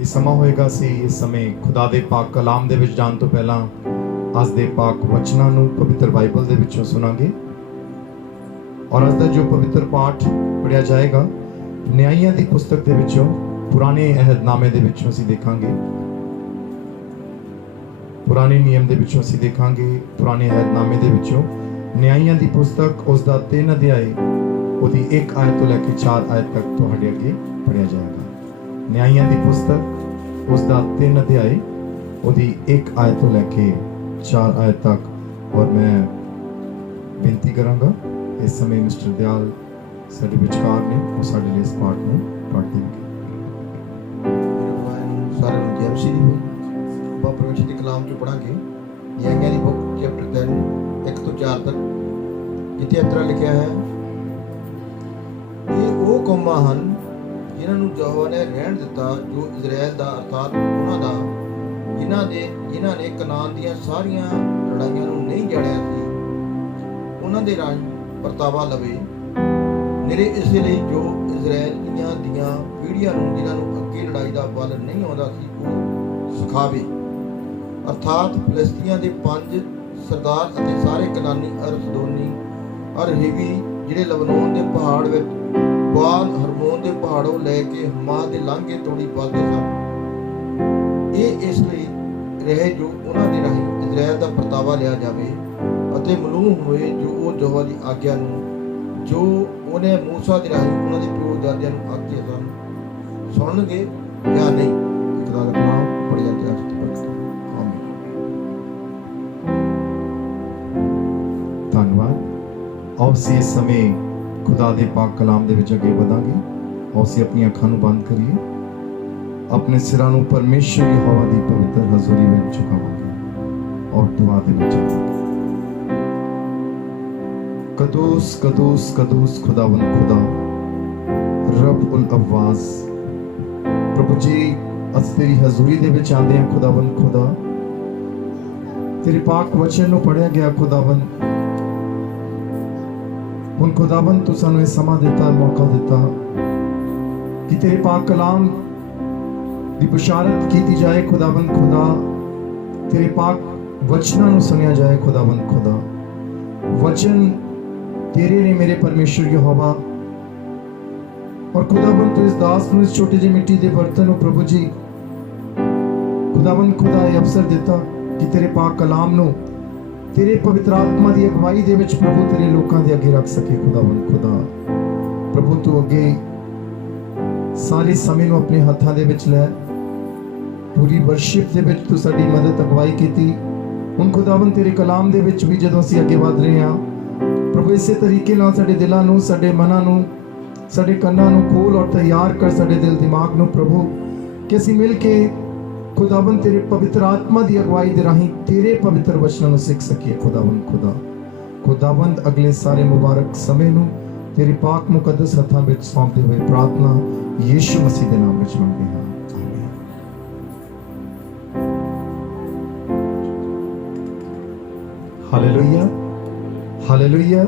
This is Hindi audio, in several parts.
ਇਹ ਸਮਾਂ ਹੋਏਗਾ ਸੀ ਇਸ ਸਮੇਂ ਖੁਦਾ ਦੇ ਪਾਕ ਕਲਾਮ ਦੇ ਵਿੱਚ ਜਾਣ ਤੋਂ ਪਹਿਲਾਂ ਅੱਜ ਦੇ ਪਾਕ ਵਚਨਾਂ ਨੂੰ ਪਵਿੱਤਰ ਬਾਈਬਲ ਦੇ ਵਿੱਚੋਂ ਸੁਣਾਂਗੇ। ਔਰ ਅੱਜ ਦਾ ਜੋ ਪਵਿੱਤਰ ਪਾਠ ਪੜਿਆ ਜਾਏਗਾ ਨਿਆਂਇਆਂ ਦੀ ਪੁਸਤਕ ਦੇ ਵਿੱਚੋਂ ਪੁਰਾਣੇ ਅਹਿਦਨਾਮੇ ਦੇ ਵਿੱਚੋਂ ਅਸੀਂ ਦੇਖਾਂਗੇ। ਪੁਰਾਣੇ ਨਿਯਮ ਦੇ ਵਿੱਚੋਂ ਅਸੀਂ ਦੇਖਾਂਗੇ ਪੁਰਾਣੇ ਅਹਿਦਨਾਮੇ ਦੇ ਵਿੱਚੋਂ ਨਿਆਂਇਆਂ ਦੀ ਪੁਸਤਕ ਉਸ ਦਾ 3 ਅਧਿਆਇ ਉਹਦੀ 1 ਆਇਤ ਤੋਂ ਲੈ ਕੇ 4 ਆਇਤ ਤੱਕ ਤੁਹਾਡੇ ਅੱਗੇ ਪੜਿਆ ਜਾਏਗਾ। ਨਿਆਂਇਆਂ ਦੀ ਪੁਸਤਕ ਉਸ ਦਾ 3 ਅਧਿਆਇ ਉਹਦੀ 1 ਆਇਤ ਤੋਂ ਲੈ ਕੇ 4 ਆਇਤ तक। और मैं बेनती करांगा इस समय मिस्टर दयाल साडे विचकार ने वो साडे लिए इस पाठ में पढ़ देंगे। सारे जय मसीह दी बाबा परमेश्वर के कलाम चो पढ़ांगे नियाइयां दी बुक चैप्टर 10 1 ਤੋਂ 4 तक, जिथे इस तरह लिखा है, ये वो कौमां हन जिन्हां नूं यहोवा ने रहण दिता, जो इजराइल दा अर्थात उन्हां दा जिन्हां ने कनान दीआं सारियां लड़ाइयां नूं नहीं जाणिया सी, उन्हां दे राज परतावा लवे। निरे इस लई जो इजराइलियां दीआं पीढ़ियां नूं जिन्हां नूं अगे लड़ाई दा बल नहीं आउंदा सी वो सिखावे, अर्थात फिलिस्तीआं दे 5 सरदार अते सारे कनानी अर सदोनी अर हिवी जिहड़े लबनोन दे पहाड़ विच बाल हरमोन दे पहाड़ों लैके हमा दे लांघे तोड़ी पलदे सन। ये इसलिए रहे जो उन्हां दे राही इजराइल दा परतावा लिया जावे अते मलूम होए जो वो यहोवा दी आग्या नूं जो उन्हें मूसा दे राही उन्हां दे पिओ दादियां नूं आखे सन सुणनगे या नहीं। इक दा कलाम पढ़ जाते हैं। ਧੰਨਵਾਦ। ਆਓ ਅਸੀਂ ਇਸ ਸਮੇਂ ਖੁਦਾ ਦੇ ਪਾਕ ਕਲਾਮ ਦੇ ਵਿੱਚ ਅੱਗੇ ਵਧਾਂਗੇ। ਆਓ ਅਸੀਂ ਆਪਣੀਆਂ ਅੱਖਾਂ ਨੂੰ ਬੰਦ ਕਰੀਏ, ਆਪਣੇ ਸਿਰਾਂ ਨੂੰ ਪਰਮੇਸ਼ਰ ਯਹੋਵਾ ਦੀ ਪਵਿੱਤਰ ਹਜ਼ੂਰੀ ਵਿੱਚ ਝੁਕਾਵਾਂਗੇ ਔਰ ਦੁਆ ਦੇ ਵਿੱਚ ਕਦੂਸ ਕਦੂਸ ਕਦੂਸ ਖੁਦਾਵੰਦ ਖੁਦਾ ਰੱਬ ਉਲ ਅਵਾਜ਼। ਪ੍ਰਭੂ ਜੀ ਅਸੀਂ ਤੇਰੀ ਹਜ਼ੂਰੀ ਦੇ ਵਿੱਚ ਆਉਂਦੇ ਹਾਂ ਖੁਦਾਵੰਦ ਖੁਦਾ, ਤੇਰੇ ਪਾਕ ਵਚਨ ਨੂੰ ਪੜ੍ਹਿਆ ਗਿਆ ਖੁਦਾਵੰਦ। ਹੁਣ ਖੁਦਾਵੰਦ ਤੂੰ ਸਾਨੂੰ ਇਹ ਸਮਾਂ ਦਿੱਤਾ, ਮੌਕਾ ਦਿੱਤਾ ਕਿ ਤੇਰੇ ਪਾਕ ਕਲਾਮ ਦੀ ਬਸ਼ਾਰਤ ਕੀਤੀ ਜਾਏ ਖੁਦਾਵੰਦ ਖੁਦਾ, ਤੇਰੇ ਪਾਕ ਵਚਨਾਂ ਨੂੰ ਸੁਣਿਆ ਜਾਏ ਖੁਦਾਵੰਦ ਖੁਦਾ। ਵਚਨ ਤੇਰੇ ਨੇ ਮੇਰੇ ਪਰਮੇਸ਼ਰ ਯਹੋਵਾ, ਔਰ ਖੁਦਾਵੰਦ ਤੂੰ ਇਸ ਦਾਸ ਨੂੰ ਇਸ ਛੋਟੇ ਜਿਹੇ ਮਿੱਟੀ ਦੇ ਬਰਤਨ ਨੂੰ ਪ੍ਰਭੂ ਜੀ ਖੁਦਾਵੰਦ ਖੁਦਾ ਇਹ ਅਵਸਰ ਦਿੱਤਾ ਕਿ ਤੇਰੇ ਪਾਕ ਕਲਾਮ ਨੂੰ तेरे पवित्र आत्मा की अगवाई दे विच प्रभु तेरे लोकां दे अगे रख सके खुदावंद खुदा। प्रभु तू अगे सारे समय नूं अपने हत्थां दे विच लै, पूरी वर्शिप दे विच तू साडी मदद अगवाई कीती। हुण खुदावंद तेरे कलाम दे विच भी जदों असीं अगे वध रहे हां प्रभु इसे तरीके नाल साडे दिलां नूं, साडे मनां नूं, साडे कंनां नूं खोल और तैयार कर, साडे दिल दिमाग नूं प्रभु कि असीं मिल के खुदावंद तेरे पवित्र आत्मा की अगवाई दे राही तेरे पवित्र वचनों को सीख सकिए खुदावंद खुदा। खुदावंद अगले सारे मुबारक समय नूं तेरे पाक मुकद्दस हत्थां विच सौंपदे हुए प्रार्थना यीशु मसीह दे नाम विच मंगदे हां, आमीन। Hallelujah hallelujah.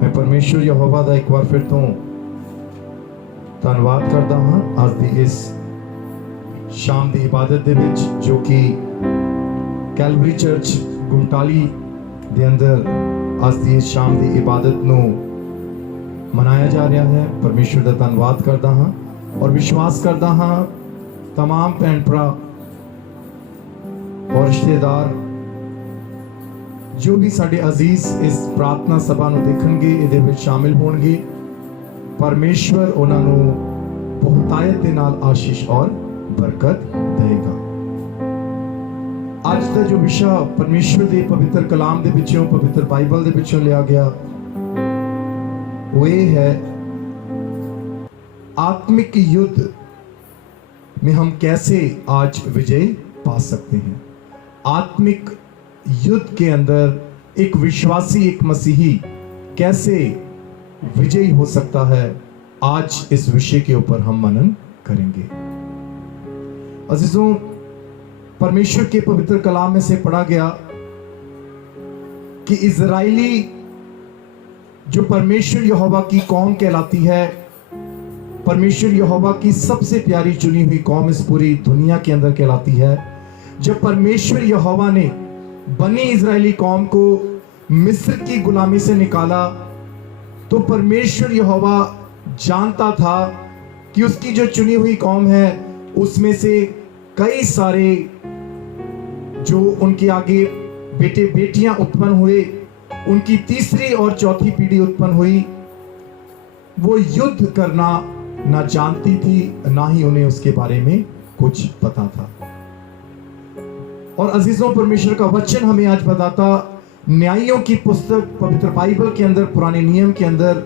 मैं परमेश्वर यहोवा दा एक बार फिर तो धन्नवाद करदा हां अज दी इस शाम की इबादत दे विच जो कि कैलवरी चर्च गुमटाली दे अंदर आज की इस शाम की इबादत नूं मनाया जा रहा है। परमेश्वर का धन्नवाद करदा हाँ और विश्वास करदा हाँ तमाम भैन भरा और रिश्तेदार जो भी साडे अजीज इस प्रार्थना सभा नूं देखणगे, इहदे विच शामिल होणगे, परमेश्वर उन्हां नूं बहुतायत दे नाल आशीष और बरकत देगा। आज का जो विषय परमेश्वर के पवित्र कलाम दे विचों, पवित्र बाइबल दे विचों लिया गया वो ये है, आत्मिक युद्ध में हम कैसे आज विजय पा सकते हैं। आत्मिक युद्ध के अंदर एक विश्वासी, एक मसीही कैसे विजयी हो सकता है, आज इस विषय के ऊपर हम मनन करेंगे। अजीजों, परमेश्वर के पवित्र कलाम में से पढ़ा गया कि इजराइली जो परमेश्वर यहोवा की कौम कहलाती है परमेश्वर यहोवा की सबसे प्यारी चुनी हुई कौम इस पूरी दुनिया के अंदर कहलाती है। जब परमेश्वर यहोवा ने बनी इजरायली कौम को मिस्र की गुलामी से निकाला, तो परमेश्वर यहोवा जानता था कि उसकी जो चुनी हुई कौम है उसमें से कई सारे जो उनके आगे बेटे बेटियां उत्पन्न हुए, उनकी तीसरी और चौथी पीढ़ी उत्पन्न हुई, वो युद्ध करना ना जानती थी, ना ही उन्हें उसके बारे में कुछ पता था। और अजीजों, परमेश्वर का वचन हमें आज बताता, न्यायियों की पुस्तक पवित्र बाइबल के अंदर, पुराने नियम के अंदर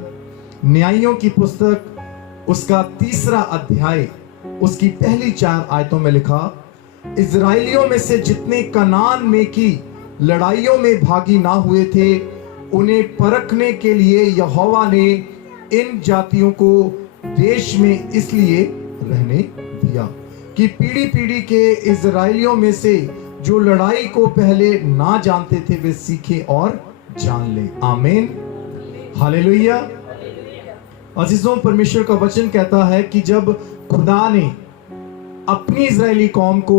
न्यायियों की पुस्तक उसका 3 अध्याय उसकी पहली 4 आयतों में लिखा, इजराइलियों में से जितने कनान में की लड़ाइयों में भागी ना हुए थे, उन्हें परखने के लिए यहोवा ने इन जातियों को देश में इसलिए रहने दिया कि पीढ़ी पीढ़ी के इजराइलियों में से जो लड़ाई को पहले ना जानते थे वे सीखे और जान ले। आमीन, हालेलुया। अजीजों, परमेश्वर का वचन कहता है कि जब खुदा ने अपनी इजरायली कौम को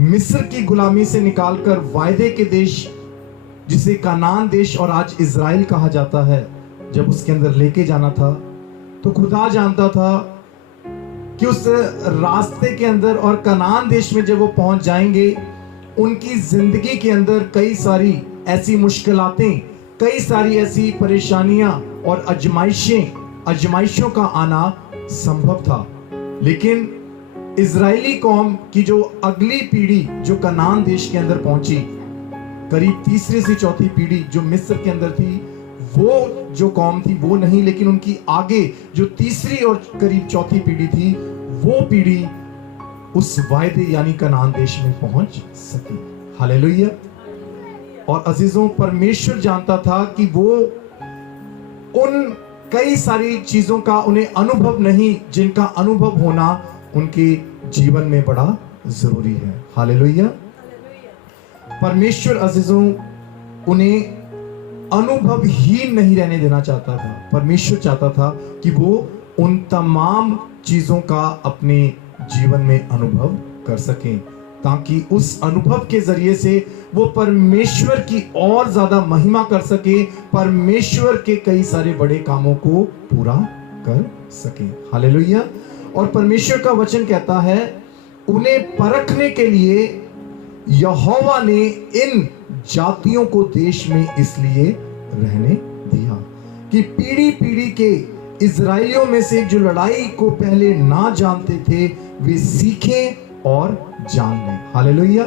मिस्र की गुलामी से निकालकर वायदे के देश, जिसे कनान देश और आज इजराइल कहा जाता है, जब उसके अंदर लेके जाना था, तो खुदा जानता था कि उस रास्ते के अंदर और कनान देश में जब वो पहुंच जाएंगे, उनकी जिंदगी के अंदर कई सारी ऐसी मुश्किलातें, कई सारी ऐसी परेशानियां और आजमाइशों का आना संभव था। लेकिन इजरायली कौम की जो अगली पीढ़ी जो कनान देश के अंदर पहुंची, करीब तीसरी से चौथी पीढ़ी जो मिस्र के अंदर थी, वो जो कौम थी वो नहीं, लेकिन उनकी आगे जो तीसरी और करीब चौथी पीढ़ी थी, वो पीढ़ी उस वायदे यानी कनान देश में पहुंच सकी। हालेलुया। और अजीजों, परमेश्वर जानता था कि वो उन कई सारी चीजों का उन्हें अनुभव नहीं, जिनका अनुभव होना उनके जीवन में बड़ा जरूरी है। हालेलुया। परमेश्वर अजीजों उन्हें अनुभवहीन नहीं रहने देना चाहता था। परमेश्वर चाहता था कि वो उन तमाम चीजों का अपने जीवन में अनुभव कर सकें, ताकि उस अनुभव के जरिए से वो परमेश्वर की और ज्यादा महिमा कर सके, परमेश्वर के कई सारे बड़े कामों को पूरा कर सके। हालेलुया। और परमेश्वर का वचन कहता है, उन्हें परखने के लिए यहोवा ने इन जातियों को देश में इसलिए रहने दिया कि पीढ़ी पीढ़ी के इजराइलियों में से जो लड़ाई को पहले ना जानते थे वे सीखें और जान लें। हालेलुया।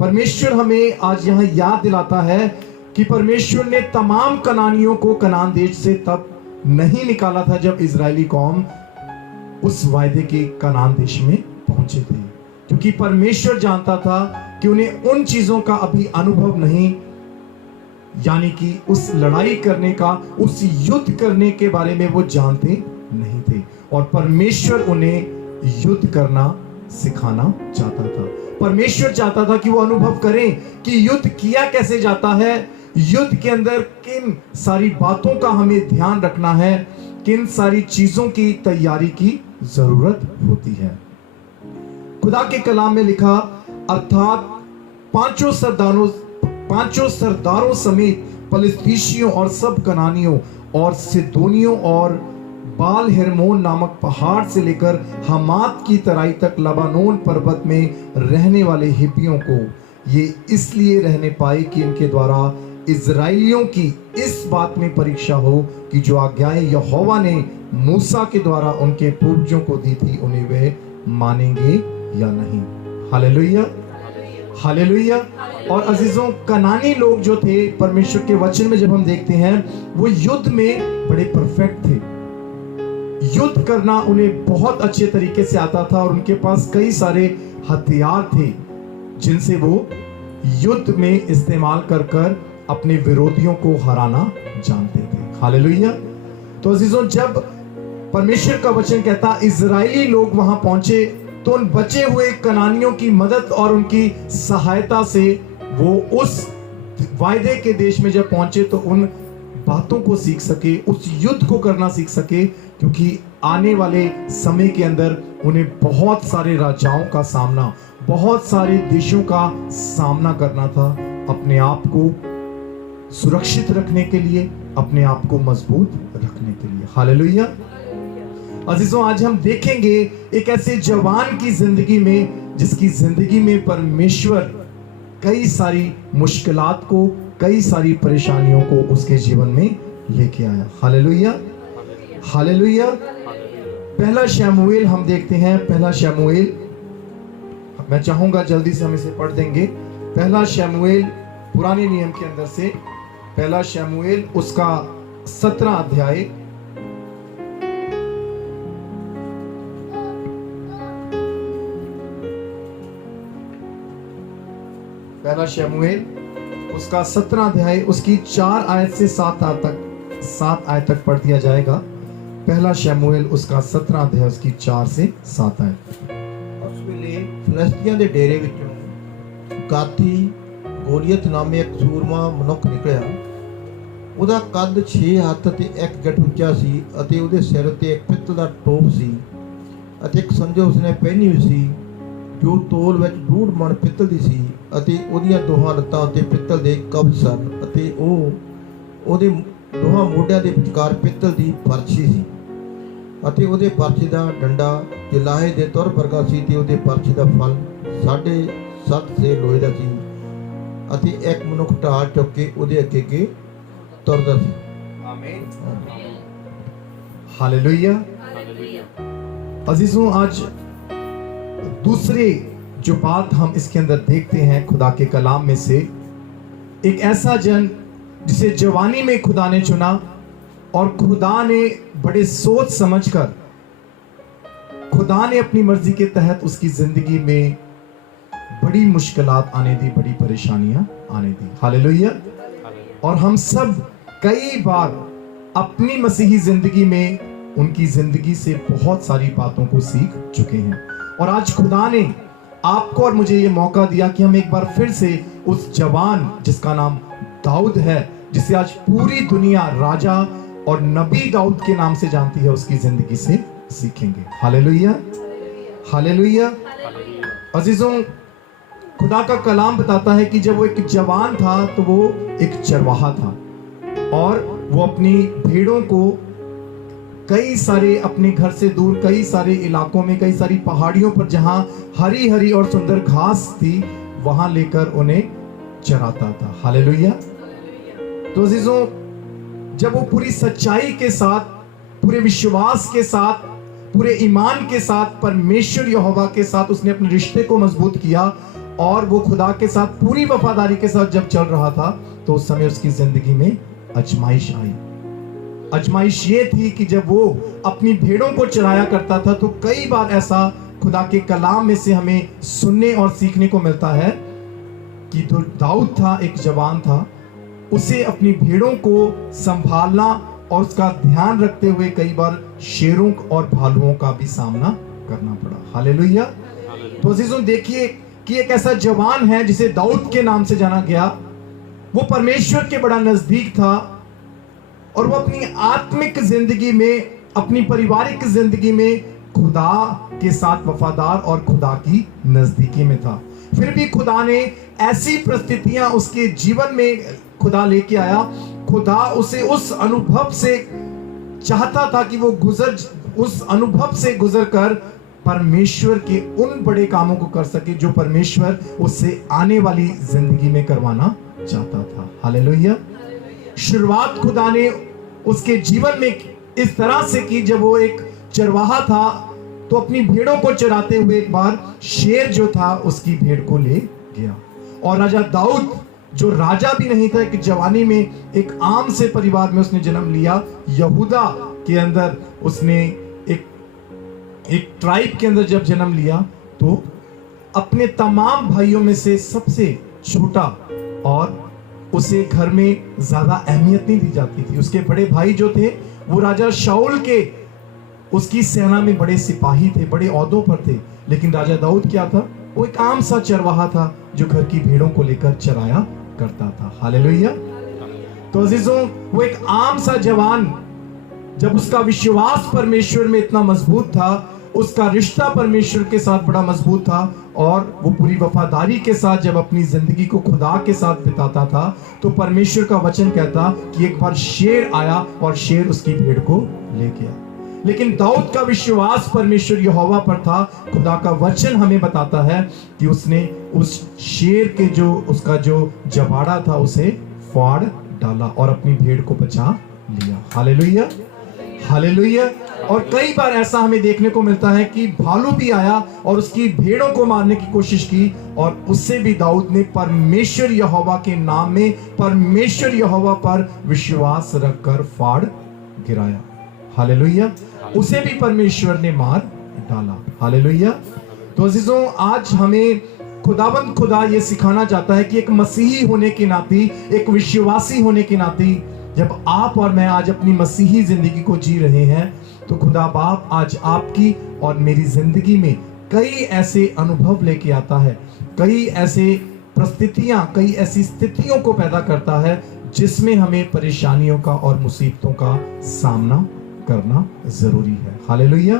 परमेश्वर हमें आज यहाँ याद दिलाता है कि परमेश्वर ने तमाम कनानियों को कनान देश से तब नहीं निकाला था जब इजरायली कौम उस वायदे के कनान देश में पहुंचे थे, क्योंकि परमेश्वर जानता था कि उन्हें उन चीजों का अभी अनुभव नहीं, यानी कि उस लड़ाई करने का, उस युद्ध करने के बारे में वो जानते नहीं थे। और परमेश्वर उन्हें युद्ध करना सिखाना चाहता था। परमेश्वर चाहता था कि वो अनुभव करें कि युद्ध किया कैसे जाता है, युद्ध के अंदर किन सारी बातों का हमें ध्यान रखना है, किन सारी चीजों की तैयारी की जरूरत होती है। खुदा के कलाम में लिखा, अर्थात पांचों सरदारों समेत फलिस्तीशियों और सब कनानियों और सिदोनियों और बाल हेरमोन नामक पहाड़ से लेकर हमात की तराई तक लबानोन पर्वत में रहने वाले हिब्बियों को ये इसलिए रहने पाए कि इनके द्वारा इजराइलियों की इस बात में परीक्षा हो कि जो आज्ञाएं यहोवा ने मूसा के द्वारा उनके पूर्वजों को दी थी उन्हें वे मानेंगे या नहीं। Hallelujah, hallelujah. और अजीजों, कनानी लोग जो थे, परमेश्वर के वचन में जब हम देखते हैं, वो युद्ध में बड़े परफेक्ट थे। युद्ध करना उन्हें बहुत अच्छे तरीके से आता था और उनके पास कई सारे हथियार थे जिनसे वो युद्ध में इस्तेमाल कर अपने विरोधियों को हराना जानते थे। हालेलुया। तो अजीजों, जब परमेश्वर का वचन कहता इजरायली लोग वहां पहुंचे, तो उन बचे हुए कनानियों की मदद और उनकी सहायता से वो उस वायदे के देश में जब पहुंचे तो उन बातों को सीख सके, उस युद्ध को करना सीख सके क्योंकि आने वाले समय के अंदर उन्हें बहुत सारे राजाओं का सामना, बहुत सारे देशों का सामना करना था। अपने आप को सुरक्षित रखने के लिए, अपने आप को मजबूत रखने के लिए। हालेलुया। अजीजों, आज हम देखेंगे एक ऐसे जवान की जिंदगी में जिसकी जिंदगी में परमेश्वर कई सारी मुश्किलात को, कई सारी परेशानियों को उसके जीवन में लेके आया। Hallelujah, hallelujah. पहला शमूएल हम देखते हैं। पहला शमूएल, मैं चाहूंगा जल्दी से हम इसे पढ़ देंगे। पहला शमूएल पुराने नियम के अंदर से, पहला शमूएल उसका 17 अध्याय, पहला शमूएल उसका 17 अध्याय उसकी 4 आयत से 7 आयत तक पढ़ दिया जाएगा। पहला शमूएल उसका 17 अध्याय उसकी 4 से 7 आयत। उस वेले फिलिस्तीਆਂ ਦੇ ਡੇਰੇ ਵਿੱਚੋਂ ਗਾਥੀ ਗੋਲੀਅਤ ਨਾਮੇ ਇੱਕ ਸੂਰਮਾ ਮਨੁੱਖ ਨਿਕਲਿਆ। ਉਹਦਾ ਕੱਦ 6 ਹੱਥ ਤੇ 1 ਗਿੱਠ ਉੱਚਾ ਸੀ ਅਤੇ ਉਹਦੇ ਸਿਰ ਤੇ ਇੱਕ ਪਿੱਤਲ ਦਾ ਟੋਪ ਸੀ ਅਤੇ ਇੱਕ ਸੰਜੋ ਉਸਨੇ ਪਹਿਨੀ ਹੋਈ ਸੀ ਜੋ ਤੋਲ ਵਿੱਚ 2.5 ਮਣ ਪਿੱਤਲ ਦੀ ਸੀ ਅਤੇ ਉਹਦੀਆਂ ਦੋਹਾਂ ਲੱਤਾਂ ਉੱਤੇ ਪਿੱਤਲ ਦੇ ਕਬਜ਼ ਸਨ ਅਤੇ ਉਹਦੇ ਦੋਹਾਂ ਮੋਢਿਆਂ ਦੇ ਵਿਚਕਾਰ ਪਿੱਤਲ ਦੀ ਪਰਛੀ ਸੀ ਅਤੇ ਉਹਦੇ ਪਰਛੀ ਦਾ ਡੰਡਾ ਜਲਾਹੇ ਦੇ ਤੁਰ ਵਰਗਾ ਸੀ ਤੇ ਉਹਦੇ ਪਰਛੀ ਦਾ ਫਲ 7.5 ਸੇ ਲੋਹੇ ਦਾ ਸੀ ਅਤੇ ਇੱਕ ਮਨੁੱਖ ਢਾਲ ਚੁੱਕ ਕੇ ਉਹਦੇ ਅੱਗੇ ਅੱਗੇ ਤੁਰਦਾ ਸੀ। आमीन, हालेलुया। अजीजों, आज दूसरे जो बात हम इसके अंदर देखते हैं खुदा के कलाम में से, एक ऐसा जन जिसे जवानी में खुदा ने चुना और खुदा ने बड़े सोच समझकर खुदा ने अपनी मर्जी के तहत उसकी जिंदगी में बड़ी मुश्किलात आने दी, बड़ी परेशानियां आने दी। हालेलुया। और हम सब कई बार अपनी मसीही जिंदगी में उनकी जिंदगी से बहुत सारी बातों को सीख चुके हैं। और आज खुदा ने आपको और मुझे ये मौका दिया कि हम एक बार फिर से उस जवान जिसका नाम दाऊद है, जिसे आज पूरी दुनिया राजा और नबी दाऊद के नाम से जानती है, उसकी जिंदगी से सीखेंगे। Hallelujah, hallelujah. अजीजों, खुदा का कलाम बताता है कि जब वो एक जवान था तो वो एक चरवाहा था और वो अपनी भेड़ों को कई सारे अपने घर से दूर, कई सारे इलाकों में, कई सारी पहाड़ियों पर जहां हरी हरी और सुंदर घास थी वहां लेकर उन्हें चराता था। हालेलुया। तो अजीजों, जब वो पूरी सच्चाई के साथ, पूरे विश्वास के साथ, पूरे ईमान के साथ परमेश्वर यहोवा के साथ उसने अपने रिश्ते को मजबूत किया और वो खुदा के साथ पूरी वफादारी के साथ जब चल रहा था तो उस समय उसकी जिंदगी में आजमाइश आई। आजमाइश ये थी कि जब वो अपनी भेड़ों को चराया करता था तो कई बार ऐसा खुदा के कलाम में से हमें सुनने और सीखने को मिलता है कि जो दाऊद था, एक जवान था, उसे अपनी भेड़ों को संभालना और उसका ध्यान रखते हुए कई बार शेरों और भालुओं का भी सामना करना पड़ा। हालेलुया। तो अजीजों, देखिए कि एक ऐसा जवान है जिसे दाऊद के नाम से जाना गया। वो परमेश्वर के बड़ा नजदीक था और वो अपनी आत्मिक जिंदगी में, अपनी पारिवारिक जिंदगी में खुदा के साथ वफादार और खुदा की नजदीकी में था। फिर भी खुदा ने ऐसी परिस्थितियां उसके जीवन में खुदा लेके आया। खुदा उसे उस अनुभव से चाहता था कि वो उस अनुभव से गुजर कर परमेश्वर के उन बड़े कामों को कर सके जो परमेश्वर उससे आने वाली जिंदगी में करवाना चाहता था। हालेलुया। शुरुआत खुदा ने उसके जीवन में इस तरह से की, जब वो एक चरवाहा था तो अपनी भेड़ों को चराते हुए एक बार शेर जो था उसकी भेड़ को ले गया। और राजा दाऊद जो राजा भी नहीं था, एक जवानी में एक आम से परिवार में उसने जन्म लिया। यहूदा के अंदर उसने एक ट्राइब के अंदर जब जन्म लिया तो अपने तमाम भाइयों में से सबसे छोटा, और उसे घर में ज्यादा अहमियत नहीं दी जाती थी। उसके बड़े भाई जो थे वो राजा शाऊल के, उसकी सेना में बड़े सिपाही थे, बड़े ओहदों पर थे। लेकिन राजा दाऊद क्या था? वो एक आम सा चरवाहा था जो घर की भेड़ों को लेकर चराया करता था। हालेलुया। तो अजीजों, वो एक आम सा जवान जब उसका विश्वास परमेश्वर में इतना मजबूत था, उसका रिश्ता परमेश्वर के साथ बड़ा मजबूत था, और वो पूरी वफादारी के साथ जब अपनी जिंदगी को खुदा के साथ बिताता था, तो परमेश्वर का वचन कहता कि एक बार शेर आया और शेर उसकी भेड़ को ले गया। लेकिन दाऊद का विश्वास परमेश्वर यहोवा पर था। खुदा का वचन हमें बताता है कि उसने उस शेर के जो उसका जो जबाड़ा था उसे फाड़ डाला और अपनी भेड़ को बचा लिया। Hallelujah, hallelujah. और कई बार ऐसा हमें देखने को मिलता है कि भालू भी आया और उसकी भेड़ों को मारने की कोशिश की, और उससे भी दाऊद ने परमेश्वर यहोवा के नाम में परमेश्वर यहोवा पर विश्वास रखकर फाड़ गिराया। हालेलुया। उसे भी परमेश्वर ने मार डाला। हालेलुया। तो अजीजों, आज हमें खुदावंद खुदा ये सिखाना चाहता है कि एक मसीही होने के नाते, एक विश्वासी होने के नाते, जब आप और मैं आज अपनी मसीही जिंदगी को जी रहे हैं, तो खुदा बाप आज आपकी और मेरी जिंदगी में कई ऐसे अनुभव लेके आता है, कई ऐसे परिस्थितियां, कई ऐसी स्थितियों को पैदा करता है जिसमें हमें परेशानियों का और मुसीबतों का सामना करना जरूरी है। हालेलुया।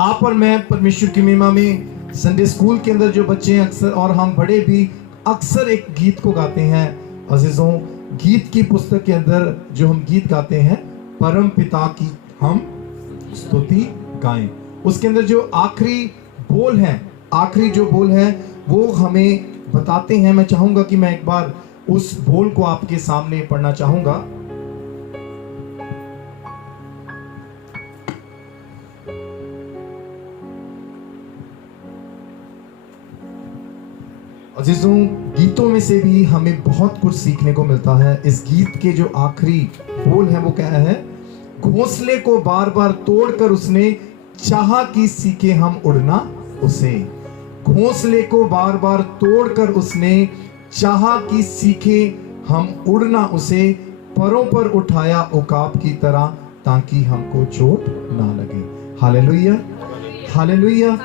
आप और मैं परमेश्वर की महिमा में संडे स्कूल के अंदर जो बच्चे हैं अक्सर, और हम बड़े भी अक्सर एक गीत को गाते हैं। अजीजों, गीत की पुस्तक के अंदर जो हम गीत गाते हैं, परम पिता की हम स्तुति गाएं, उसके अंदर जो आखिरी बोल है, आखिरी जो बोल है वो हमें बताते हैं। मैं चाहूंगा कि मैं एक बार उस बोल को आपके सामने पढ़ना चाहूंगा। अजीजों, गीतों में से भी हमें बहुत कुछ सीखने को मिलता है। इस गीत के जो आखिरी बोल है वो क्या है? घोंसले को बार बार तोड़कर उसने चाहा कि सीखे हम उड़ना उसे। घोंसले को बार बार तोड़कर उसने चाहा कि सीखे हम उड़ना उसे। परों पर उठाया उकाब की तरह ताकि हमको चोट ना लगे। Hallelujah, hallelujah.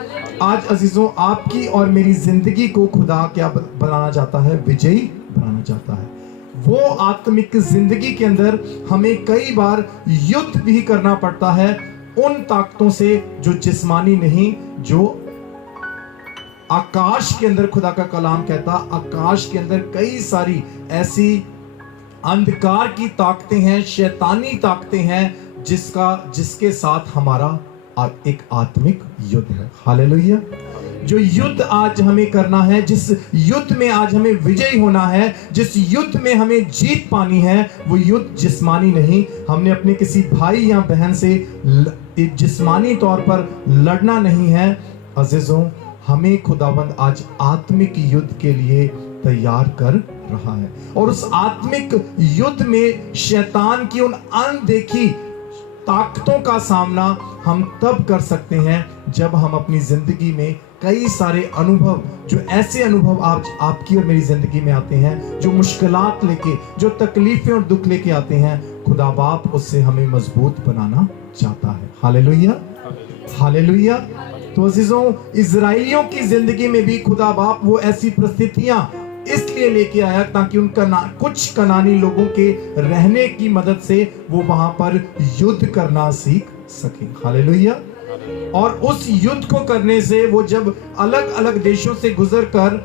आज अजीजों, आपकी और मेरी जिंदगी को खुदा क्या बनाना चाहता है? विजयी बनाना चाहता है। वो आत्मिक जिंदगी के अंदर हमें कई बार युद्ध भी करना पड़ता है उन ताकतों से जो जिस्मानी नहीं, जो आकाश के अंदर। खुदा का कलाम कहता, आकाश के अंदर कई सारी ऐसी अंधकार की ताकतें हैं, शैतानी ताकतें हैं, जिसके साथ हमारा एक आत्मिक युद्ध है। हालेलुया। जो युद्ध आज हमें करना है, जिस युद्ध में आज हमें विजयी होना है, जिस युद्ध में हमें जीत पानी है, वो युद्ध जिस्मानी नहीं। हमने अपने किसी भाई या बहन से जिस्मानी तौर पर लड़ना नहीं है। अजीजों, हमें खुदावंद आज आत्मिक युद्ध के लिए तैयार कर रहा है, और उस आत्मिक युद्ध में शैतान की उन अनदेखी ताकतों का सामना हम तब कर सकते हैं जब हम अपनी जिंदगी में कई सारे अनुभव, जो ऐसे अनुभव आज आपकी और मेरी जिंदगी में आते हैं, जो मुश्किलात लेके, जो तकलीफें और दुख लेके आते हैं, खुदा बाप उससे हमें मजबूत बनाना चाहता है। Hallelujah, hallelujah. तो अजीजों, इजराइलियों की जिंदगी में भी खुदा बाप वो ऐसी परिस्थितियां इसलिए लेके आया ताकि उनका कुछ कनानी लोगों के रहने की मदद से वो वहां पर युद्ध करना सीख सके। हालेलुया। और उस युद्ध को करने से वो जब अलग अलग देशों से गुजर कर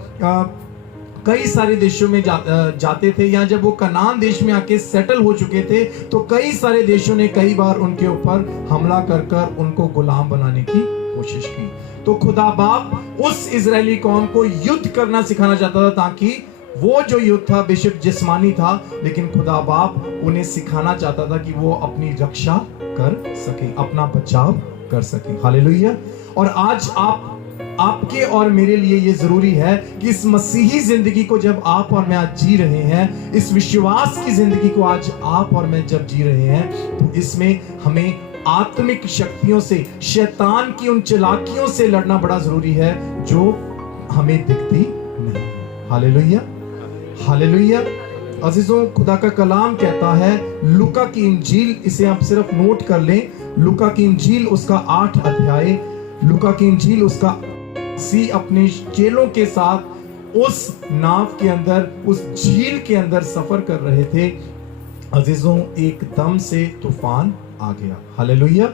कई सारे देशों में जाते थे, या जब वो कनान देश में आके सेटल हो चुके थे, तो कई सारे देशों ने कई बार उनके ऊपर हमला कर उनको गुलाम बनाने की कोशिश की। तो खुदा बाप उस इजरायली कौम को युद्ध करना सिखाना चाहता था, ताकि वो जो युद्ध था बेशक जिस्मानी था, लेकिन खुदा बाप उन्हें सिखाना चाहता था कि वो अपनी रक्षा कर सके, अपना बचाव कर सके। हालेलुया। और आज आपके और मेरे लिए ये जरूरी है कि इस मसीही जिंदगी को जब आप और मैं आज जी रहे हैं, इस विश्वास की जिंदगी को आज आप और मैं जब जी रहे हैं, तो इसमें हमें आत्मिक शक्तियों से, शैतान की उन चालाकियों से लड़ना बड़ा जरूरी है जो हमें दिखती नहीं। Hallelujah, hallelujah. अजीजों, खुदा का कलाम कहता है, लूका की इंजील, इसे आप सिर्फ नोट कर लें, लूका की इंजील उसका 8 अध्याय, लूका की इंजील उसका अपने चेलों के साथ उस नाव के अंदर, उस झील के अंदर सफर कर रहे थे। अजीजों, एकदम से तूफान आ गया। हालेलुया।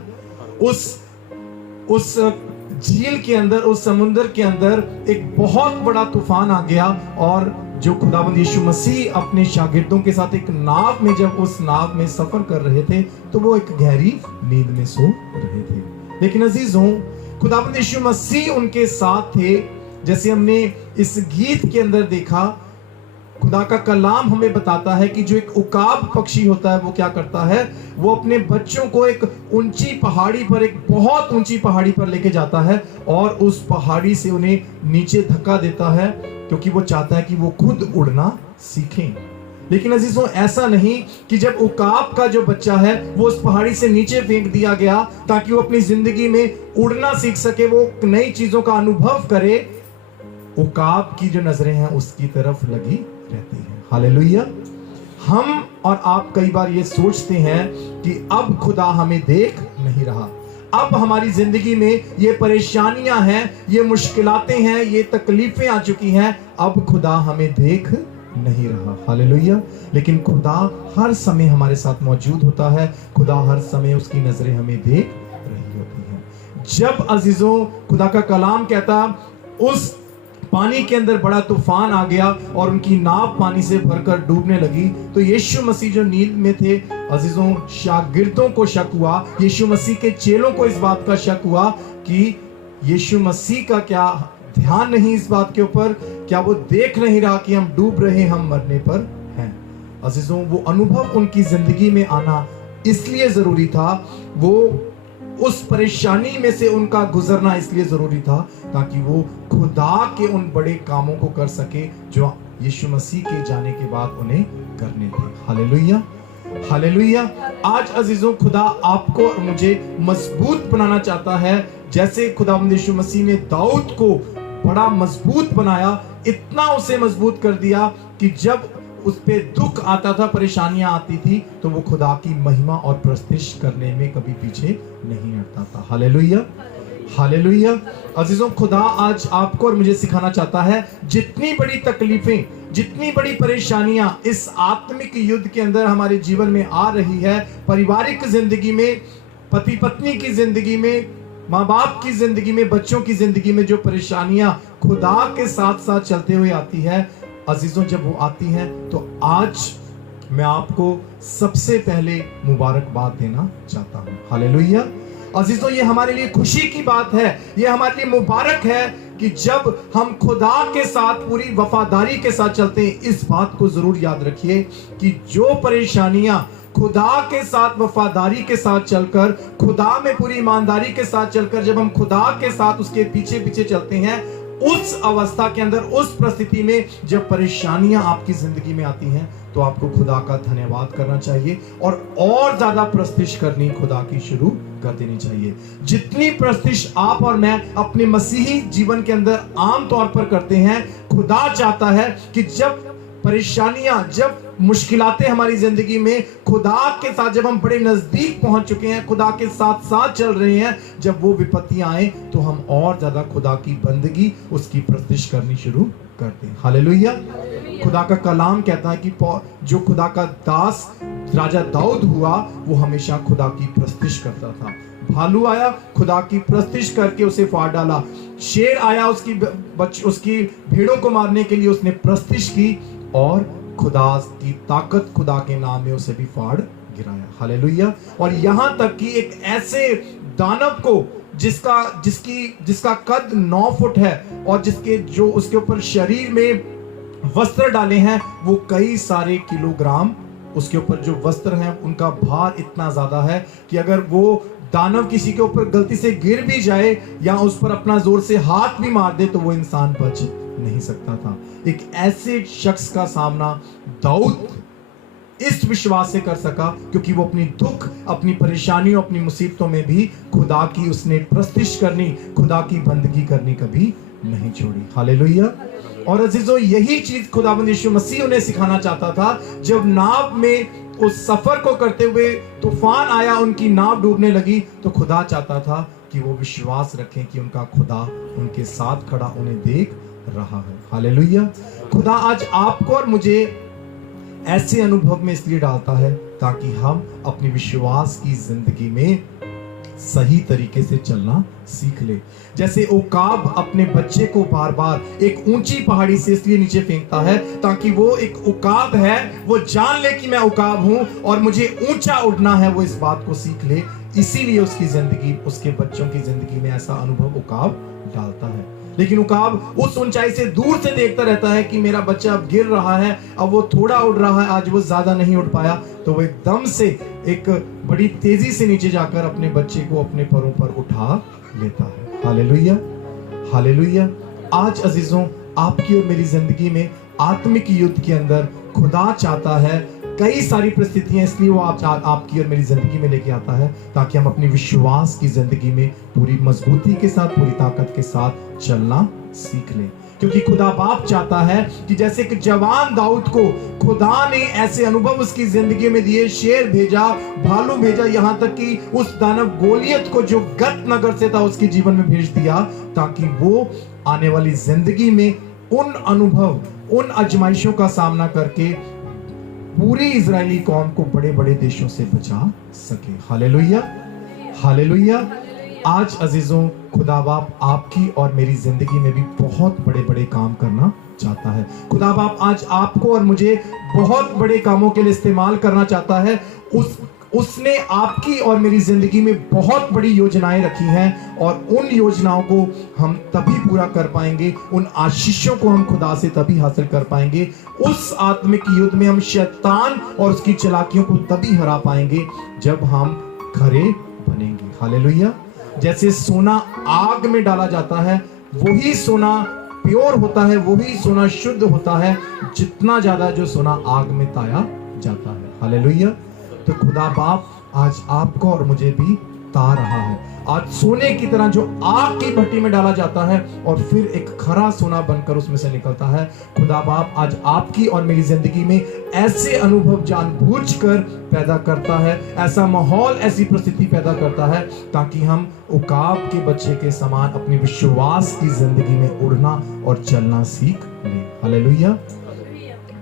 उस झील के अंदर, उस समुद्र के अंदर एक बहुत बड़ा तूफान आ गया और जो खुदावंद यीशु मसीह अपने शागिर्दों के साथ एक नाव में, जब उस नाव में सफर कर रहे थे तो वो एक गहरी नींद में सो रहे थे। लेकिन अजीजों, खुदावंद यीशु मसीह उनके साथ थे। जैसे हमने इस गीत के अंदर देखा, खुदा का कलाम हमें बताता है कि जो एक उकाब पक्षी होता है वो क्या करता है, वो अपने बच्चों को एक ऊंची पहाड़ी पर, एक बहुत ऊंची पहाड़ी पर लेके जाता है और उस पहाड़ी से उन्हें नीचे धक्का देता है, क्योंकि वो चाहता है कि वो खुद उड़ना सीखें। लेकिन अजीजों, ऐसा नहीं कि जब उकाब का जो बच्चा है वो उस पहाड़ी से नीचे फेंक दिया गया ताकि वो अपनी जिंदगी में उड़ना सीख सके, वो नई चीजों का अनुभव करे। उकाब की जो नजरें हैं उसकी तरफ लगी रहती हैं। हालेलुया। हम और आप कई बार ये सोचते हैं कि अब खुदा हमें देख नहीं रहा, अब हमारी जिंदगी में ये परेशानियां हैं, ये मुश्किलातें हैं, ये तकलीफें आ चुकी हैं, अब खुदा हमें देख नहीं रहा। हालेलुया। लेकिन खुदा हर समय हमारे साथ मौजूद होता है। खुदा हर समय उसकी नजरें हमें देख रही होती हैं। जब अजीजों खुदा का कलाम कहता उस पानी के अंदर बड़ा तूफान आ गया और उनकी नाव पानी से भरकर डूबने लगी, तो यीशु मसीह जो नींद में थे, अजीजों, शागिर्दों को शक हुआ, यीशु मसीह के चेलों को इस बात का शक हुआ कि यीशु मसीह का क्या ध्यान नहीं इस बात के ऊपर, क्या वो देख नहीं रहा कि हम डूब रहे, हम मरने पर हैं। अजीजों, वो अनुभव उनकी जिंदगी में आना इसलिए जरूरी था, वो उस परेशानी में से उनका गुजरना इसलिए जरूरी था ताकि वो खुदा के उन बड़े कामों को कर सके जो यीशु मसीह के जाने के बाद उन्हें करने थे। हालेलुया। हालेलुया। आज अजीजों, खुदा आपको और मुझे मजबूत बनाना चाहता है। जैसे खुदावंद यीशु मसीह ने दाऊद को बड़ा मजबूत बनाया, इतना उसे मजबूत कर दिया कि जब उस पे दुख आता था, परेशानियां आती थी, तो वो खुदा की महिमा और प्रस्तिश करने में कभी पीछे नहीं हटता था। हालेलुया। हालेलुया। अजीजों, खुदा आज आपको और मुझे सिखाना चाहता है, जितनी बड़ी तकलीफें, जितनी बड़ी परेशानियां इस आत्मिक युद्ध के अंदर हमारे जीवन में आ रही है, पारिवारिक जिंदगी में, पति पत्नी की जिंदगी में, माँ बाप की जिंदगी में, बच्चों की जिंदगी में जो परेशानियां खुदा के साथ साथ चलते हुए आती है, अजीजों, जब वो आती हैं तो आज मैं आपको सबसे पहले मुबारकबाद देना चाहता हूं। हालेलुया। अजीजों, ये हमारे लिए खुशी की बात है, ये हमारे लिए मुबारक है कि जब हम खुदा के साथ पूरी वफादारी के साथ चलते हैं। इस बात को जरूर याद रखिए कि जो परेशानियां खुदा के साथ वफादारी के साथ चलकर, खुदा में पूरी ईमानदारी के साथ चलकर, जब हम खुदा के साथ उसके पीछे पीछे चलते हैं, उस अवस्था के अंदर, उस परिस्थिति में जब परेशानियां आपकी जिंदगी में आती हैं, तो आपको खुदा का धन्यवाद करना चाहिए और ज्यादा प्रस्तिश करनी खुदा की शुरू कर देनी चाहिए। जितनी प्रस्तिश आप और मैं अपने मसीही जीवन के अंदर आम तौर पर करते हैं, खुदा चाहता है कि जब परेशानियां, जब मुश्किलातें हमारी जिंदगी में, खुदा के साथ जब हम बड़े नजदीक पहुंच चुके हैं, खुदा के साथ साथ चल रहे हैं, जब वो विपत्तियां आए तो हम और ज्यादा खुदा की बंदगी, उसकी प्रस्तिश करनी शुरू करते हैं। हालेलुया। खुदा का कलाम कहता है कि जो खुदा का दास राजा दाऊद हुआ, वो हमेशा खुदा की प्रस्तिश करता था। भालू आया, खुदा की प्रस्तिश करके उसे फाड़ डाला। शेर आया, उसकी भेड़ों को मारने के लिए उसने प्रस्तिश की और खुदा की ताकत, खुदा के नाम में उसे भी फाड़ गिराया। हालेलुया। और यहां तक कि एक ऐसे दानव को जिसका कद 9 फुट है और जो उसके ऊपर शरीर में वस्त्र डाले हैं, वो कई सारे किलोग्राम, उसके ऊपर जो वस्त्र हैं उनका भार इतना ज्यादा है कि अगर वो दानव किसी के ऊपर गलती से गिर भी जाए या उस पर अपना जोर से हाथ भी मार दे तो वो इंसान बच नहीं सकता था। एक ऐसे शख्स का सामना दाऊद इस विश्वास से कर सका क्योंकि वो अपनी दुख, अपनी परेशानियों, अपनी मुसीबतों में भी खुदा की उसने प्रस्तिश करनी, खुदा की बंदगी करनी कभी नहीं छोड़ी। हालेलुया। और अजीजों, यही चीज खुदावंद यीशु मसीह उन्हें सिखाना चाहता था। जब नाव में उस सफर को करते हुए तूफान आया, उनकी नाव डूबने लगी, तो खुदा चाहता था कि वो विश्वास रखें कि उनका खुदा उनके साथ खड़ा उन्हें देख रहा है। हालेलुया। खुदा आज आपको और मुझे ऐसे अनुभव में इसलिए डालता है ताकि हम अपनी विश्वास की जिंदगी में सही तरीके से चलना सीख ले। जैसे उकाब अपने बच्चे को बार बार एक ऊंची पहाड़ी से इसलिए नीचे फेंकता है ताकि वो एक उकाब है, वो जान ले कि मैं उकाब हूं और मुझे ऊंचा उड़ना है, वो इस बात को सीख ले। इसीलिए उसकी जिंदगी, उसके बच्चों की जिंदगी में ऐसा अनुभव उकाब डालता है। लेकिन उकाब उस ऊंचाई से दूर से देखता रहता है कि मेरा बच्चा अब गिर रहा है, अब वो थोड़ा उड़ रहा है, आज वो ज्यादा नहीं उड़ पाया, तो वो एकदम से एक बड़ी तेजी से नीचे जाकर अपने बच्चे को अपने पैरों पर उठा लेता है। Hallelujah, hallelujah. आज अजीजों, आपकी और मेरी जिंदगी में आत्मिक युद्ध के अंदर खुदा चाहता है, कई सारी परिस्थितियां इसलिए वो आपकी और मेरी जिंदगी में लेके आता है ताकि हम अपनी विश्वास की जिंदगी में पूरी मजबूती के साथ, पूरी ताकत के साथ चलना सीख लें। क्योंकि खुदा बाप चाहता है कि जैसे कि जवान दाऊद को खुदा ने ऐसे अनुभव उसकी जिंदगी में दिए, शेर भेजा, भालू भेजा, यहां तक कि उस दानव गोलियत को जो गत नगर से था उसके जीवन में भेज दिया ताकि वो आने वाली जिंदगी में उन अनुभव, उन आजमाइशों का सामना करके पूरी इजरायली कौम को बड़े बड़े देशों से बचा सके। Hallelujah, hallelujah. आज अजीजों, खुदा बाप आपकी और मेरी जिंदगी में भी बहुत बड़े बड़े काम करना चाहता है। खुदा बाप आज आपको और मुझे बहुत बड़े कामों के लिए इस्तेमाल करना चाहता है। उसने आपकी और मेरी जिंदगी में बहुत बड़ी योजनाएं रखी हैं और उन योजनाओं को हम तभी पूरा कर पाएंगे, उन आशीषों को हम खुदा से तभी हासिल कर पाएंगे, उस आत्मिक युद्ध में हम शैतान और उसकी चालाकियों को तभी हरा पाएंगे जब हम खरे बनेंगे। हालेलुया। जैसे सोना आग में डाला जाता है, वही सोना प्योर होता है, वही सोना शुद्ध होता है जितना ज्यादा जो सोना आग में ताया जाता है। हालेलुया। तो खुदा बाप आज आपको और मुझे भी ता रहा है। आज सोने की तरह जो आग की भट्टी में डाला जाता है और फिर एक खरा सोना बनकर उसमें से निकलता है, खुदा बाप आज आपकी और मेरी जिंदगी में ऐसे अनुभव जानबूझकर पैदा करता है, ऐसा माहौल, ऐसी परिस्थिति पैदा करता है ताकि हम उकाब के बच्चे के समान अपनी विश्वास की जिंदगी में उड़ना और चलना सीख लें। हालेलुया।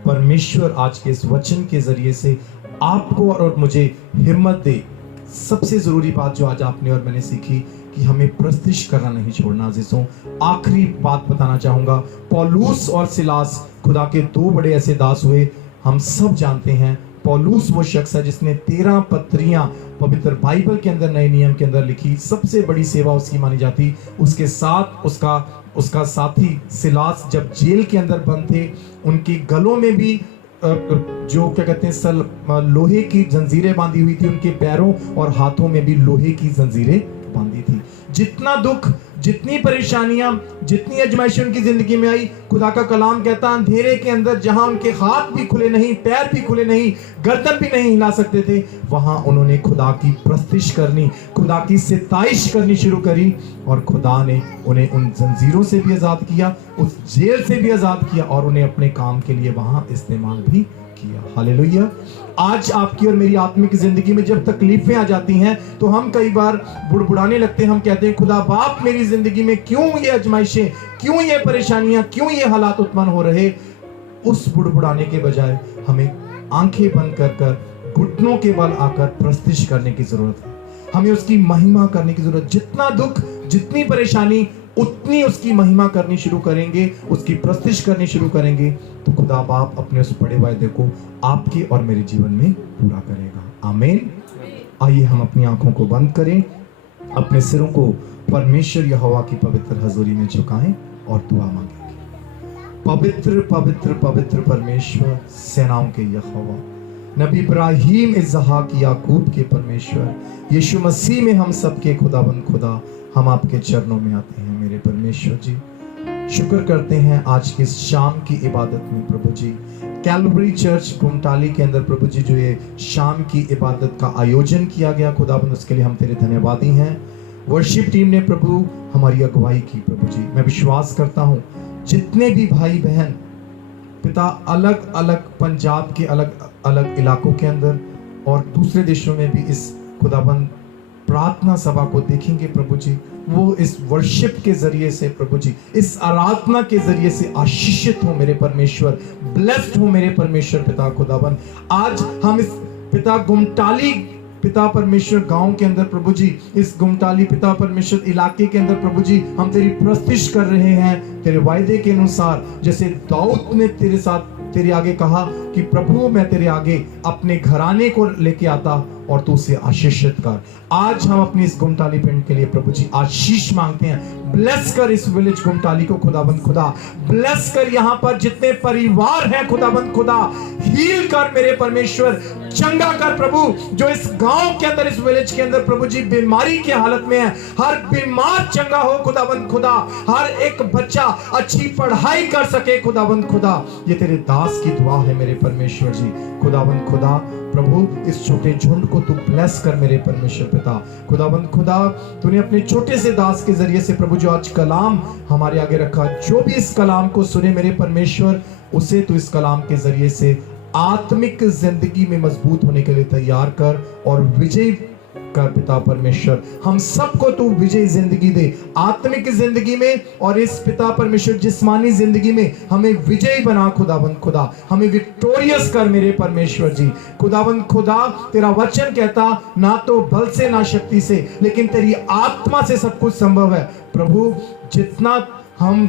परमेश्वर आज के इस वचन के जरिए से आपको और मुझे हिम्मत दे। सबसे जरूरी बात जो आज आपने और मैंने सीखी कि हमें प्रस्तिश करना नहीं छोड़ना। अजीजों, आखिरी बात बताना चाहूंगा, पौलुस और सिलास खुदा के दो बड़े ऐसे दास हुए। हम सब जानते हैं पौलुस वो शख्स है जिसने 13 पत्रियां पवित्र बाइबल के अंदर, नए नियम के अंदर लिखी। सबसे बड़ी सेवा उसकी मानी जाती। उसके साथ उसका साथी सिलास जब जेल के अंदर बंद थे, उनके गलों में भी जो क्या कहते हैं लोहे की जंजीरें बांधी हुई थी, उनके पैरों और हाथों में भी लोहे की जंजीरें बांधी थी। जितना दुख, जितनी परेशानियां, जितनी आजमाइशें उनकी जिंदगी में आई, खुदा का कलाम कहता अंधेरे के अंदर जहां उनके हाथ भी खुले नहीं, पैर भी खुले नहीं, गर्दन भी नहीं हिला सकते थे, वहां उन्होंने खुदा की प्रस्तिश करनी, खुदा की सिताइश करनी शुरू करी और खुदा ने उन्हें उन जंजीरों से भी आजाद किया, उस जेल से भी आजाद किया और उन्हें अपने काम के लिए वहां इस्तेमाल भी किया। हालेलुया। आज आपकी और मेरी आत्मिक जिंदगी में जब तकलीफें आ जाती हैं तो हम कई बार बुड़बुड़ाने लगते हैं। हम कहते हैं खुदा बाप मेरी जिंदगी में क्यों ये आजमाइशें, क्यों ये परेशानियां, क्यों ये हालात उत्पन्न हो रहे। उस बुड़बुड़ाने के बजाय हमें आंखें बंद कर घुटनों के बल आकर प्रस्तिश करने की जरूरत है। हमें उसकी महिमा करने की जरूरत। जितना दुख, जितनी परेशानी, उतनी उसकी महिमा करनी शुरू करेंगे, उसकी प्रस्तिश करनी शुरू करेंगे तो खुदा बाप अपने उस बड़े वायदे को आपके और मेरे जीवन में पूरा करेगा। आमीन। आइए हम अपनी आंखों को बंद करें, अपने सिरों को परमेश्वर यहोवा की पवित्र हजूरी में झुकाएं और दुआ मांगें। पवित्र पवित्र पवित्र परमेश्वर, सेनाओं के यहोवा, नबी इब्राहिम, इसहाक, याकूब के परमेश्वर, यीशु मसीह में हम सबके खुदाबंद खुदा, हम आपके चरणों में आते हैं मेरे परमेश्वर जी। शुक्र करते हैं आज की इस शाम की इबादत में प्रभु जी, कैलवरी चर्च गुमटाली के अंदर प्रभु जी जो ये शाम की इबादत का आयोजन किया गया खुदाबंद, उसके लिए हम तेरे धन्यवादी हैं। वर्शिप टीम ने प्रभु हमारी अगुवाई की प्रभु जी। मैं विश्वास करता हूँ जितने भी भाई बहन पिता अलग अलग पंजाब के अलग अलग इलाकों के अंदर और दूसरे देशों में भी इस खुदाबंद प्रार्थना सभा को देखेंगे प्रभु जी, वो इस वर्शिप के जरिए से प्रभु जी, इस आराधना के जरिए से आशीषित हो मेरे परमेश्वर, ब्लेस्ड हो मेरे परमेश्वर पिता खुदावन। आज हम इस पिता गुमटाली पिता परमेश्वर गांव के अंदर प्रभु जी, इस गुमटाली पिता परमेश्वर इलाके के अंदर प्रभु जी, हम तेरी प्रस्तिश कर रहे हैं तेरे वायदे के अनुसार। जैसे दाऊद ने तेरे साथ तेरे आगे कहा कि प्रभु मैं तेरे आगे अपने घराने को लेके आता और तू उसे आशीषित कर। आज हम अपनी इस गुमटाली पिंड के लिए प्रभु जी आशीष मांगते हैं। ब्लेस कर इस विलेज गुमटाली को खुदाबंद खुदा, ब्लेस कर यहाँ पर जितने परिवार हैं खुदाबंद खुदा, हील कर मेरे परमेश्वर, चंगा कर प्रभु। जो इस गांव के अंदर, इस विलेज के अंदर प्रभु जी बीमारी की हालत में है, हर बीमार चंगा हो खुदाबंद खुदा। हर एक बच्चा अच्छी पढ़ाई कर सके खुदाबंद खुदा। ये तेरे दास की दुआ है मेरे परमेश्वर जी खुदाबंद खुदा। प्रभु इस छोटे झुंड को तू ब्लेस कर मेरे परमेश्वर पिता खुदाबंद खुदा। तूने अपने छोटे से दास के जरिए से प्रभु जो आज कलाम हमारे आगे रखा, जो भी इस कलाम को सुने मेरे परमेश्वर, उसे तू इस कलाम के जरिए से आत्मिक जिंदगी में मजबूत होने के लिए तैयार कर और विजय कर पिता परमेश्वर। हम सबको तू विजय जिंदगी दे, आत्मिक जिंदगी में और इस पिता परमेश्वर जिस्मानी जिंदगी में हमें विजयी बना खुदाबंद खुदा। हमें विक्टोरियस कर मेरे परमेश्वर जी खुदाबंद खुदा। तेरा वचन कहता ना तो बल से ना शक्ति से, लेकिन तेरी आत्मा से सब कुछ संभव है प्रभु। जितना हम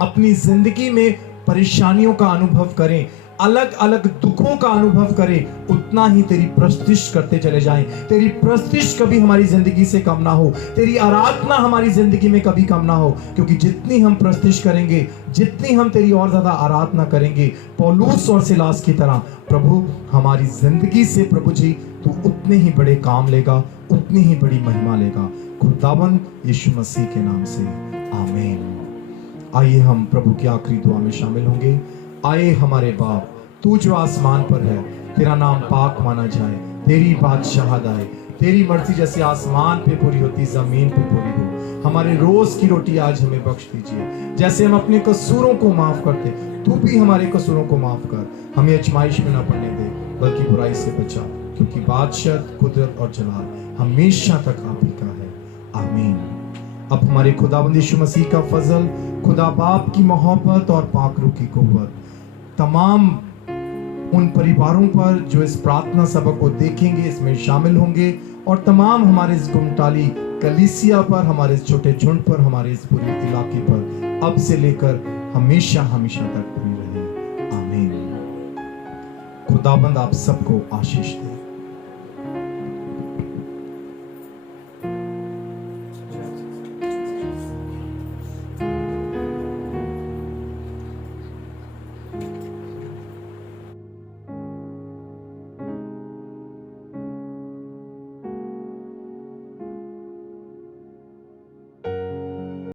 अपनी जिंदगी में परेशानियों का अनुभव करें, अलग अलग दुखों का अनुभव करें, उतना ही तेरी प्रस्तिश करते चले जाएं। तेरी प्रस्तिश कभी हमारी जिंदगी से कम ना हो, तेरी आराधना हमारी जिंदगी में कभी कम ना हो, क्योंकि जितनी हम प्रस्तिश करेंगे, जितनी हम तेरी और ज्यादा आराधना करेंगे, पौलुस और सिलास की तरह प्रभु, हमारी जिंदगी से प्रभु जी तू उतने ही बड़े काम लेगा, उतनी ही बड़ी महिमा लेगा खुदावन यीशु मसीह के नाम से आमीन। आइए हम प्रभु की आखिरी दुआ में शामिल होंगे। आए हमारे बाप, तू जो आसमान पर है, तेरा नाम पाक माना जाए, तेरी बादशाहत आए, तेरी मर्जी जैसे आसमान पे पूरी होती जमीन पे पूरी हो। हमारे रोज की रोटी आज हमें बख्श दीजिए, जैसे हम अपने कसूरों को माफ करते, तू भी हमारे कसूरों को माफ कर। हमें आजमाइश में ना पड़ने दे, बल्कि बुराई से बचा, क्योंकि बादशाह, कुदरत और जलाल हमेशा तक आप ही का है। आमीन। अब हमारे खुदावंद यीशु मसीह का फजल, खुदा बाप की मोहब्बत और पाक रूह की कुव्वत तमाम उन परिवारों पर जो इस प्रार्थना सभा को देखेंगे, इसमें शामिल होंगे, और तमाम हमारे इस गुमटाली कलीसिया पर, हमारे इस छोटे झुंड पर, हमारे इस पूरे इलाके पर अब से लेकर हमेशा हमेशा तक बनी रहे। आमीन। खुदाबंद आप सबको आशीष दे।